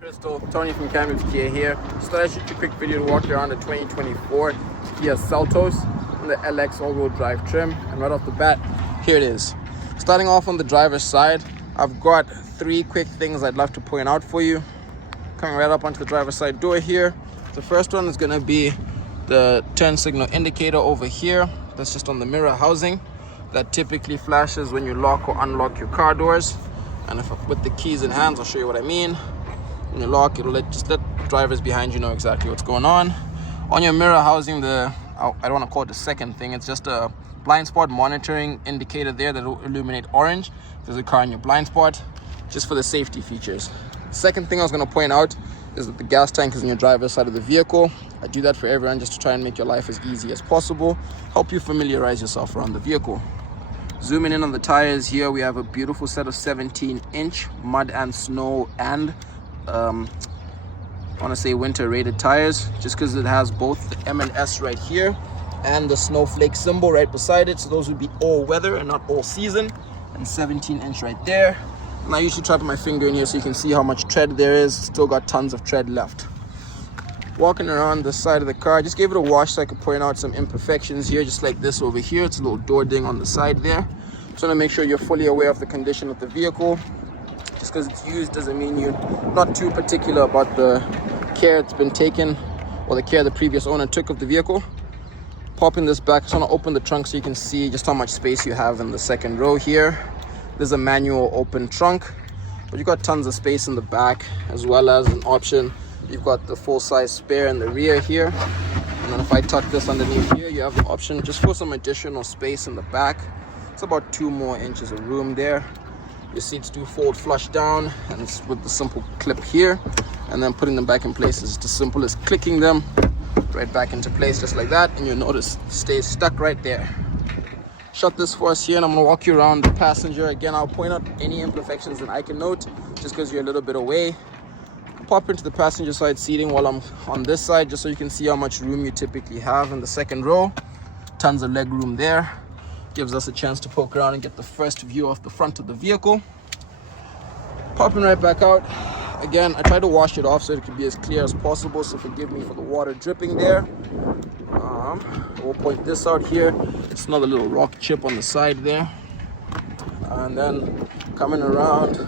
Crystal, Tony from Kia here. Just thought I'd shoot you a quick video to walk you around the 2024 Kia Seltos on the LX all-wheel drive trim. And right off the bat, here it is. Starting off on the driver's side, I've got three quick things I'd love to point out for you. Coming right up onto the driver's side door here. The first one is going to be the turn signal indicator over here. That's just on the mirror housing. That typically flashes when you lock or unlock your car doors. And if with the keys in hands, I'll show you what I mean. When you lock, it'll let drivers behind you know exactly what's going on. On your mirror housing, I don't want to call it the second thing, it's just a blind spot monitoring indicator there that will illuminate orange if there's a car in your blind spot, just for the safety features. Second thing I was going to point out is that the gas tank is on your driver's side of the vehicle. I do that for everyone just to try and make your life as easy as possible, help you familiarize yourself around the vehicle. Zooming in on the tires here, we have a beautiful set of 17-inch mud and snow and I want to say winter rated tires, just because it has both the M and S right here and the snowflake symbol right beside it, so those would be all weather and not all season. And 17-inch right there. And I usually trap my finger in here so you can see how much tread there is. Still got tons of tread left. Walking around the side of the car, I just gave it a wash so I could point out some imperfections here, just like this over here. It's a little door ding on the side there. Just want to make sure you're fully aware of the condition of the vehicle. Just because it's used doesn't mean you're not too particular about the care it's been taken or the care the previous owner took of the vehicle. Popping this back, I just want to open the trunk so you can see just how much space you have in the second row here. There's a manual open trunk, but you've got tons of space in the back, as well as an option. You've got the full-size spare in the rear here. And then if I tuck this underneath here, you have the option just for some additional space in the back. It's about 2 more inches of room there. Your seats do fold flush down, and it's with the simple clip here, and then putting them back in place is just as simple as clicking them right back into place, just like that, and you'll notice it stays stuck right there. Shut this for us here, and I'm going to walk you around the passenger. Again, I'll point out any imperfections that I can note just because you're a little bit away. Pop into the passenger side seating while I'm on this side, just so you can see how much room you typically have in the second row. Tons of leg room there. Gives us a chance to poke around and get the first view of the front of the vehicle. Popping right back out. Again, I try to wash it off so it can be as clear as possible, so forgive me for the water dripping there. We'll point this out here. It's another little rock chip on the side there. And then coming around,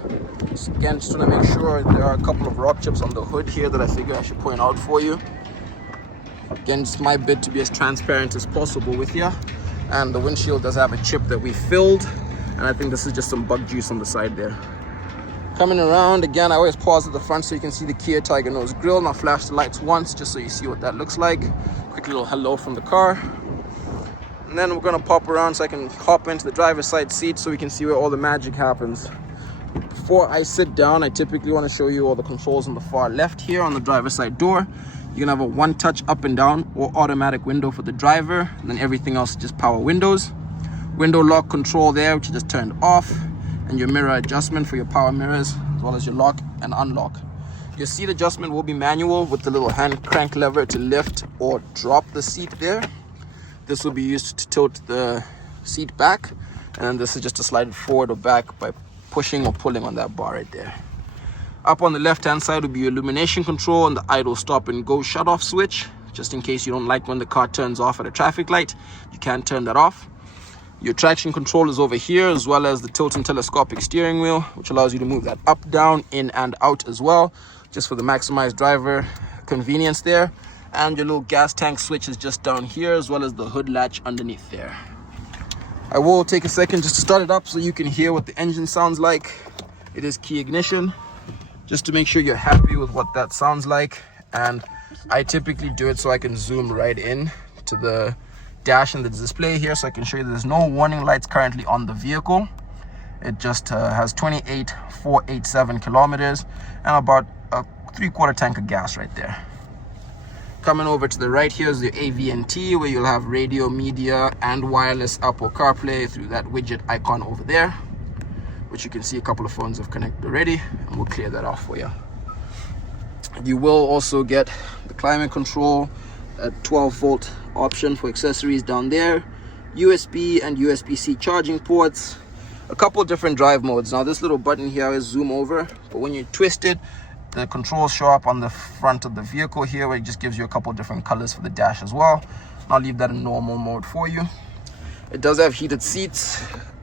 again, just want to make sure there are a couple of rock chips on the hood here that I figure I should point out for you. Again, it's my bid to be as transparent as possible with you. And the windshield does have a chip that we filled, and I think this is just some bug juice on the side there. Coming around, again, I always pause at the front so you can see the Kia Tiger nose grille. And I'll flash the lights once just so you see what that looks like. Quick little hello from the car. And then we're gonna pop around so I can hop into the driver's side seat so we can see where all the magic happens. Before I sit down, I typically want to show you all the controls on the far left here on the driver's side door. You can have a one-touch up and down or automatic window for the driver, and then everything else is just power windows. Window lock control there, which you just turned off, and your mirror adjustment for your power mirrors, as well as your lock and unlock. Your seat adjustment will be manual with the little hand crank lever to lift or drop the seat there. This will be used to tilt the seat back, and then this is just to slide it forward or back by pushing or pulling on that bar right there. Up on the left hand side will be your illumination control and the idle stop and go shut off switch, just in case you don't like when the car turns off at a traffic light. You can turn that off. Your traction control is over here, as well as the tilt and telescopic steering wheel, which allows you to move that up, down, in and out as well, just for the maximized driver convenience there. And your little gas tank switch is just down here, as well as the hood latch underneath there. I will take a second just to start it up so you can hear what the engine sounds like. It is key ignition, just to make sure you're happy with what that sounds like. And I typically do it so I can zoom right in to the dash and the display here, so I can show you there's no warning lights currently on the vehicle. It just has 28,487 kilometers and about a 3/4 tank of gas right there. Coming over to the right here is the AV&T, where you'll have radio, media and wireless Apple CarPlay through that widget icon over there, which you can see a couple of phones have connected already, and we'll clear that off for you. You will also get the climate control, a 12-volt option for accessories down there, USB and USB-C charging ports, a couple different drive modes. Now this little button here is zoom over, but when you twist it, The controls show up on the front of the vehicle here, where it just gives you a couple different colors for the dash as well. And I'll leave that in normal mode for you. It does have heated seats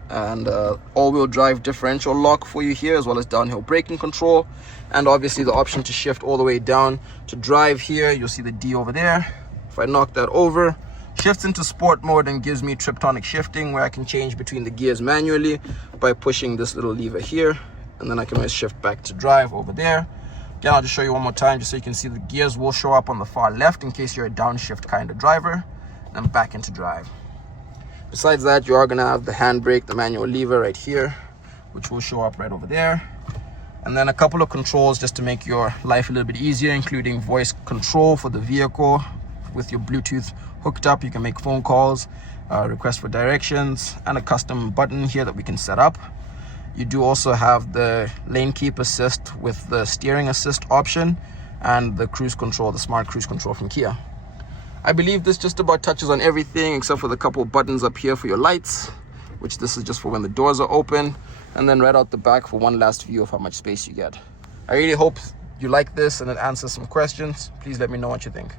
and all-wheel drive differential lock for you here, as well as downhill braking control, and obviously the option to shift all the way down to drive here. You'll see the D over there. If I knock that over, shifts into sport mode and gives me triptonic shifting, where I can change between the gears manually by pushing this little lever here, and then I can always shift back to drive over there. Again, I'll just show you one more time just so you can see the gears will show up on the far left in case you're a downshift kind of driver, and then back into drive. Besides that, you are going to have the handbrake, the manual lever right here, which will show up right over there. And then a couple of controls just to make your life a little bit easier, including voice control for the vehicle. With your Bluetooth hooked up, you can make phone calls, request for directions, and a custom button here that we can set up. You do also have the lane keep assist with the steering assist option, and the cruise control, the smart cruise control from Kia. I believe this just about touches on everything except for the couple buttons up here for your lights, which this is just for when the doors are open, and then right out the back for one last view of how much space you get. I really hope you like this and it answers some questions. Please let me know what you think.